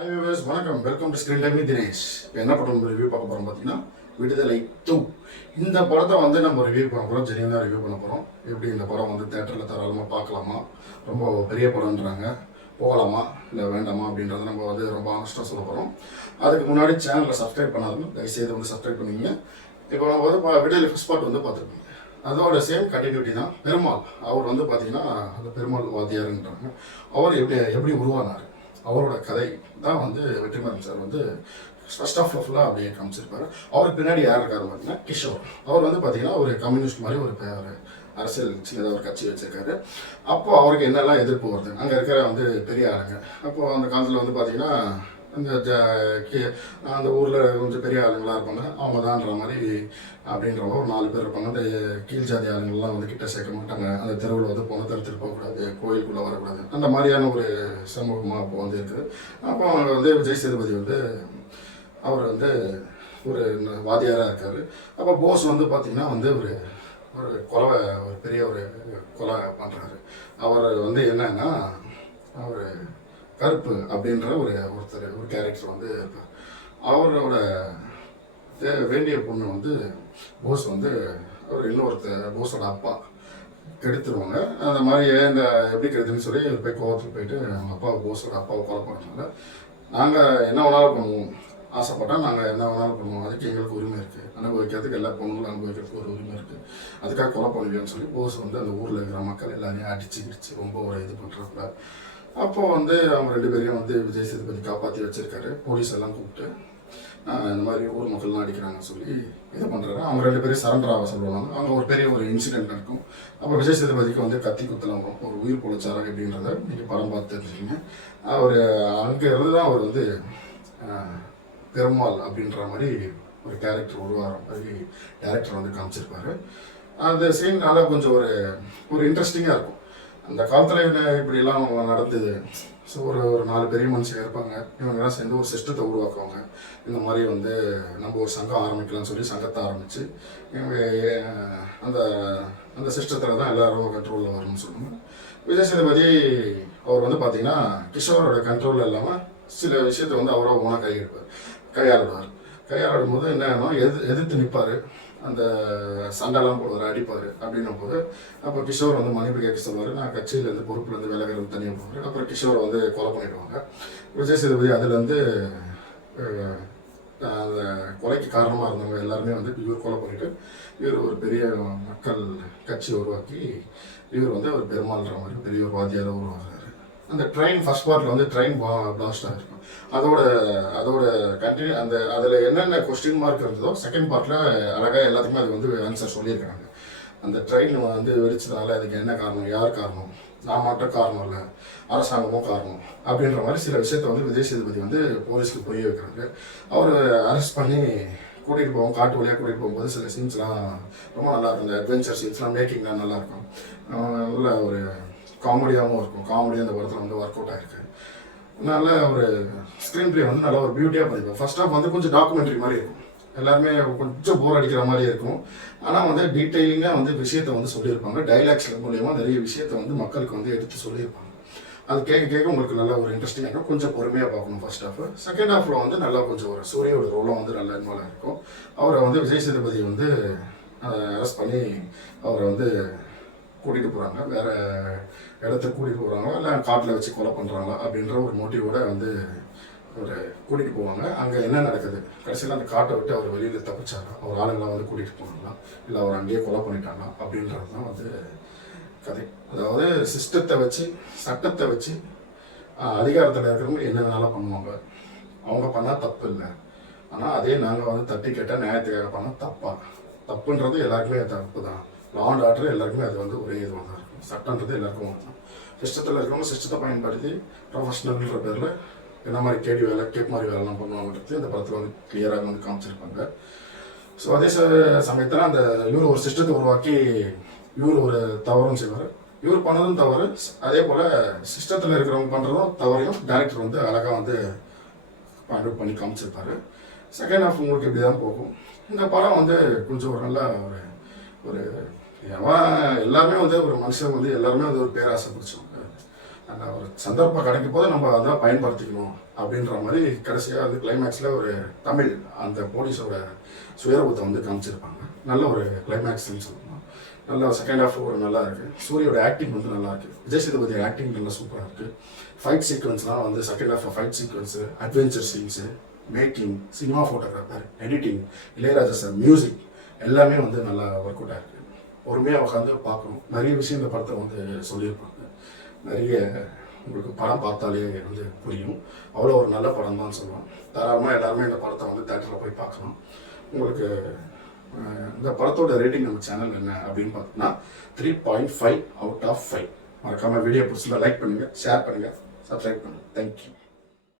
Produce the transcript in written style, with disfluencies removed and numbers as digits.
Hi viewers, வணக்கம். Welcome to screen time Dinesh. இப்போ என்ன படம் ரிவ்யூ பார்க்க போகிறோம் பார்த்தீங்கன்னா, விடுதலை 2. இந்த படத்தை வந்து நம்ம ரிவ்யூ பண்ண போகிறோம், ஜெனியூனாக ரிவ்யூ பண்ண போகிறோம். எப்படி இந்த படம் வந்து தேட்டரில் தாராளமாக பார்க்கலாமா, ரொம்ப பெரிய படம்ன்றாங்க, போகலாமா இல்லை வேண்டாமா அப்படின்றத நம்ம வந்து ரொம்ப ஆனஸ்ட்டாக சொல்ல போகிறோம். அதுக்கு முன்னாடி சேனலை சப்ஸ்கிரைப் பண்ணாலும் தயவுசெய்து வந்து சப்ஸ்கிரைப் பண்ணிங்க. இப்போ நம்ம வந்து விடுதலை ஃபர்ஸ்ட் பார்ட் வந்து பார்த்துருக்கோம். அதோட சேம் கண்டினியூட்டி தான் பெருமாள். அவர் வந்து பார்த்தீங்கன்னா அந்த பெருமாள் வாத்தியாருன்றாங்க. அவர் எப்படி உருவானார், அவரோட கதை தான் வந்து வெற்றிமாறன் சார் வந்து ஃபர்ஸ்ட் ஆஃப் ஃபுல்லாக அப்படியே காமிச்சிருப்பாரு. அவருக்கு பின்னாடி யார் இருக்காரு பார்த்தீங்கன்னா கிஷோர். அவர் வந்து பார்த்தீங்கன்னா ஒரு கம்யூனிஸ்ட் மாதிரி ஒரு அரசியல் சின்னதாக ஒரு கட்சி வச்சிருக்காரு. அப்போது அவருக்கு என்னெல்லாம் எதிர்ப்பு வருது, அங்கே இருக்கிற வந்து பெரிய ஆளுங்க. அப்போது அந்த காலத்தில் வந்து பார்த்தீங்கன்னா அந்த ஊரில் கொஞ்சம் பெரிய ஆளுங்களாக இருப்பாங்க, அவங்க தான்ற மாதிரி அப்படின்றவங்க ஒரு 4 பேர் இருப்பாங்க. அந்த கீழ் ஜாதி ஆளுங்கள்லாம் வந்து கிட்ட சேர்க்க மாட்டாங்க. அந்த தெருவில் வந்து பணத்தை எடுத்துகிட்டு போகக்கூடாது, கோயிலுக்குள்ளே வரக்கூடாது, அந்த மாதிரியான ஒரு சமூகமாக அப்போ வந்து இருக்குது. அப்போ அவங்க வந்து விஜய் சேதுபதி வந்து அவர் வந்து ஒரு வாதியாராக இருக்கார். அப்போ போஸ் வந்து பார்த்திங்கன்னா வந்து ஒரு பெரிய ஒரு கொலை பண்ணுறாரு. அவர் வந்து என்னன்னா, அவர் கருப்பு அப்படின்ற ஒரு கேரக்டர் வந்து இருப்பார். அவரோட வேண்டிய பொண்ணு வந்து போஸ் வந்து போஸோட அப்பா கெடுத்துருவாங்க. அந்த மாதிரி இந்த எப்படி கெடுத்துன்னு சொல்லி போய் கோவத்துக்கு போயிட்டு அவங்க போஸோட அப்பாவை கொலை பண்ணாங்க. நாங்கள் என்ன வேணாலும் பண்ணுவோம், ஆசைப்பட்டால் நாங்கள் என்ன வேணாலும் பண்ணுவோம், அதுக்கு எங்களுக்கு உரிமை இருக்குது, அனுபவிக்கிறதுக்கு எல்லா பொண்ணுங்களும் அனுபவிக்கிறதுக்கு ஒரு உரிமை இருக்குது, அதுக்காக கொலை பண்ணுவேன்னு சொல்லி போஸ் வந்து அந்த ஊரில் இருக்கிற மக்கள் எல்லாரையும் அடிச்சு ரொம்ப ஒரு இது பண்ணுறப்ப அப்போது வந்து அவங்க 2 பேரையும் வந்து விஜய் சேதுபதி காப்பாற்றி வச்சுருக்காரு. போலீஸ் எல்லாம் கூப்பிட்டு இந்த மாதிரி ஊர் மக்கள்லாம் அடிக்கிறாங்கன்னு சொல்லி இது பண்ணுறாரு. அவங்க 2 பேரும் சரண்டர் ஆக சொல்லுவாங்க. அவங்க ஒரு பெரிய ஒரு இன்சிடென்ட் நடக்கும். அப்போ விஜய் சேதுபதிக்கு வந்து கத்தி குத்தலாம் வரும், ஒரு உயிர் பொழைச்சாரா அப்படின்றத நீங்கள் படம் பார்த்து தெரிஞ்சுக்கிங்க. அவர் அங்கே இருந்து தான் அவர் வந்து பெருமாள் அப்படின்ற மாதிரி ஒரு கேரக்டர் உருவாகிற மாதிரி டேரக்டர் வந்து காமிச்சிருப்பாரு. அந்த சீன்னால கொஞ்சம் ஒரு இன்ட்ரெஸ்டிங்காக இருக்கும். அந்த காலத்தில் இப்படிலாம் நடந்தது. ஸோ ஒரு 4 பெரிய மனுஷங்க இருப்பாங்க, இவங்கெல்லாம் சேர்ந்து ஒரு சிஸ்டத்தை உருவாக்குவாங்க. இந்த மாதிரி வந்து நம்ம ஒரு சங்கம் ஆரம்பிக்கலாம்னு சொல்லி சங்கத்தை ஆரம்பித்து இவங்க அந்த அந்த சிஸ்டத்தில் தான் எல்லோரும் கண்ட்ரோலில் வரணும்னு சொல்லுவாங்க. விஜய் சேதுபதி அவர் வந்து பார்த்திங்கன்னா கிஷோரோட கண்ட்ரோலில் இல்லாமல் சில விஷயத்தை வந்து அவராக ஓனாக கையாளும் போது என்ன எதிர்த்து நிற்பார், அந்த சண்டைலாம் போடுவார், அடிப்பார். அப்படின்னும் போது அப்போ கிஷோர் வந்து மன்னிப்பு கேட்க சொல்லுவார். நான் கட்சியிலேருந்து பொறுப்புலேருந்து விலகிறது தனியாக போவார். அப்புறம் கிஷோரை வந்து கொலை பண்ணிடுவாங்க. விஜய் சேதுபதி அதுலேருந்து அந்த கொலைக்கு காரணமாக இருந்தவங்க எல்லாருமே வந்து இவர் கொலை பண்ணிவிட்டு இவர் ஒரு பெரிய மக்கள் கட்சி உருவாக்கி இவர் வந்து ஒரு பெருமாள்ன்ற மாதிரி பெரிய ஒரு வாத்தியாரை உருவாக்குறாரு. அந்த ட்ரெயின் ஃபர்ஸ்ட் பார்ட்டில் வந்து ட்ரெயின் பிளாஸ்டாக இருக்கும். அதோட கண்டினியூ அதில் என்னென்ன கொஸ்டின் மார்க் இருந்ததோ செகண்ட் பார்ட்டில் அழகாக எல்லாத்துக்குமே அது வந்து ஆன்சர் சொல்லியிருக்காங்க. அந்த ட்ரெயின் வந்து வெடிச்சதுனால அதுக்கு என்ன காரணம், யார் காரணம், நான் மட்டும் காரணம் இல்லை, அரசாங்கமும் காரணம் அப்படின்ற மாதிரி சில விஷயத்த வந்து விஜய் சேதுபதி வந்து போலீஸ்க்கு புரிய வைக்கிறாங்க. அவர் அரெஸ்ட் பண்ணி கூட்டிகிட்டு போவோம், காட்டு வழியாக கூட்டிகிட்டு போகும்போது சில சீன்ஸ்லாம் ரொம்ப நல்லாயிருக்கும். இந்த அட்வென்ச்சர் சீன்ஸ்லாம் மேக்கிங்லாம் நல்லாயிருக்கும். நல்ல ஒரு காமெடியாகவும் இருக்கும். காமெடியாக அந்த படத்தில் வந்து ஒர்க் அவுட் ஆகிருக்கு. நல்ல ஒரு ஸ்க்ரீன் ப்ளே வந்து நல்ல ஒரு பியூட்டியாக பண்ணியிருப்போம். ஃபர்ஸ்ட் ஆஃப் வந்து கொஞ்சம் டாக்குமெண்ட்ரி மாதிரி இருக்கும், எல்லாருமே கொஞ்சம் போர் அடிக்கிற மாதிரி இருக்கும். ஆனால் வந்து டீட்டெயிலிங்காக வந்து விஷயத்தை வந்து சொல்லியிருப்பாங்க. டைலாக்ஸ் மூலியமாக நிறைய விஷயத்தை வந்து மக்களுக்கு வந்து எடுத்து சொல்லியிருப்பாங்க. அது கேட்க உங்களுக்கு நல்லா ஒரு இன்ட்ரெஸ்டிங்காக இருக்கும். கொஞ்சம் பொறுமையாக பார்க்கணும் ஃபர்ஸ்ட் ஹாஃப். செகண்ட் ஹாஃபில் வந்து நல்லா கொஞ்சம் ஒரு சூரியோட ரோலும் வந்து நல்லா இன்வால்வ் இருக்கும். அவரை வந்து விஜய் சேதுபதி வந்து அரெஸ்ட் பண்ணி அவரை வந்து கூட்டிகிட்டு போகிறாங்க, வேறு இடத்துக்கு கூட்டிகிட்டு போகிறாங்களா இல்லை காட்டில் வச்சு கொலை பண்ணுறாங்களா அப்படின்ற ஒரு மோட்டிவோட வந்து ஒரு கூட்டிகிட்டு போவாங்க. அங்கே என்ன நடக்குது, கடைசியில் அந்த காட்டை விட்டு அவர் வெளியில் தப்பிச்சாரா, அவர் ஆளுங்களாம் வந்து கூட்டிகிட்டு போனாங்களா இல்லை அவர் அங்கேயே கொலை பண்ணிட்டாங்களா அப்படின்றது தான் வந்து கதை. அதாவது சிஸ்டத்தை வச்சு சட்டத்தை வச்சு அதிகாரத்தில் இருக்கிறவங்க என்ன வேணாலும் பண்ணுவாங்க. அவங்க பண்ணால் தப்பு இல்லை, ஆனால் அதே நாங்கள் வந்து தட்டி கேட்டால் நியாயத்துக்காக பண்ணால் தப்புன்றது எல்லாருக்குமே தப்பு தான். லா அண்ட் ஆர்டர் எல்லாருக்குமே அது வந்து ஒரே இதுவாக தான் இருக்கும். சட்டன்றது எல்லாருக்கும் ஒன்று தான். சிஸ்டத்தில் இருக்கிறவங்க சிஸ்டத்தை பயன்படுத்தி ப்ரொஃபஷனல்ன்ற பேரில் என்ன மாதிரி கேப் மாதிரி வேலைலாம் பண்ணுவாங்கிறது இந்த படத்தில் வந்து கிளியராக வந்து காமிச்சிருப்பாங்க. ஸோ அதே சமயத்தில் அந்த இவர் ஒரு சிஸ்டத்தை உருவாக்கி இவர் ஒரு தவறும் செய்வார். இவர் பண்ணதும் தவறு, அதே போல் சிஸ்டத்தில் இருக்கிறவங்க பண்ணுறதும் தவறையும் டேரக்டர் வந்து அழகாக வந்து பாயிண்ட் பண்ணி காமிச்சிருப்பாரு. செகண்ட் ஹாஃப் உங்களுக்கு இப்படி தான் போகும். இந்த படம் வந்து கொஞ்சம் ஒரு நல்ல ஒரு எல்லாருமே வந்து ஒரு மனுஷன் வந்து எல்லாருமே வந்து ஒரு பேராசை பிடிச்சவங்க. அந்த ஒரு சந்தர்ப்பம் கிடைக்கும் போது நம்ம அதை பயன்படுத்திக்கணும் அப்படின்ற மாதிரி கடைசியாக வந்து கிளைமேக்ஸில் ஒரு தமிழ் அந்த போலீஸோட சுயரூபத்தை வந்து காமிச்சிருப்பாங்க. நல்ல ஒரு கிளைமேக்ஸ்ன்னு சொல்லணும். நல்ல செகண்ட் ஹாஃப் ஒரு நல்லா இருக்குது. சூரியோட ஆக்டிங் வந்து நல்லா இருக்குது. விஜய் சேதுபதி ஆக்டிங் நல்லா சூப்பராக இருக்குது. ஃபைட் சீக்வன்ஸ்லாம் வந்து second half fight sequence, adventure scenes, making, cinema photographer, editing, Ilaiyaraaja sir music எல்லாமே வந்து நல்லா ஒர்க் அவுட் ஆகிருக்கு. பொறுமையாக உட்காந்து பார்க்கணும். நிறைய விஷயம் இந்த படத்தை வந்து சொல்லியிருப்பாங்க. நிறைய உங்களுக்கு படம் பார்த்தாலே வந்து புரியும். அவ்வளோ ஒரு நல்ல படம் தான் சொல்லுவோம். தாராளமாக எல்லாருமே இந்த படத்தை வந்து தேட்டரில் போய் பார்க்கணும். உங்களுக்கு இந்த படத்தோட ரேட்டிங் நம்ம சேனல் என்ன அப்படின்னு பார்த்தோம்னா 3.5 out of 5. மறக்காமல் வீடியோ பிடிச்சல லைக் பண்ணுங்கள், ஷேர் பண்ணுங்கள், சப்ஸ்கிரைப் பண்ணுங்கள். தேங்க்யூ.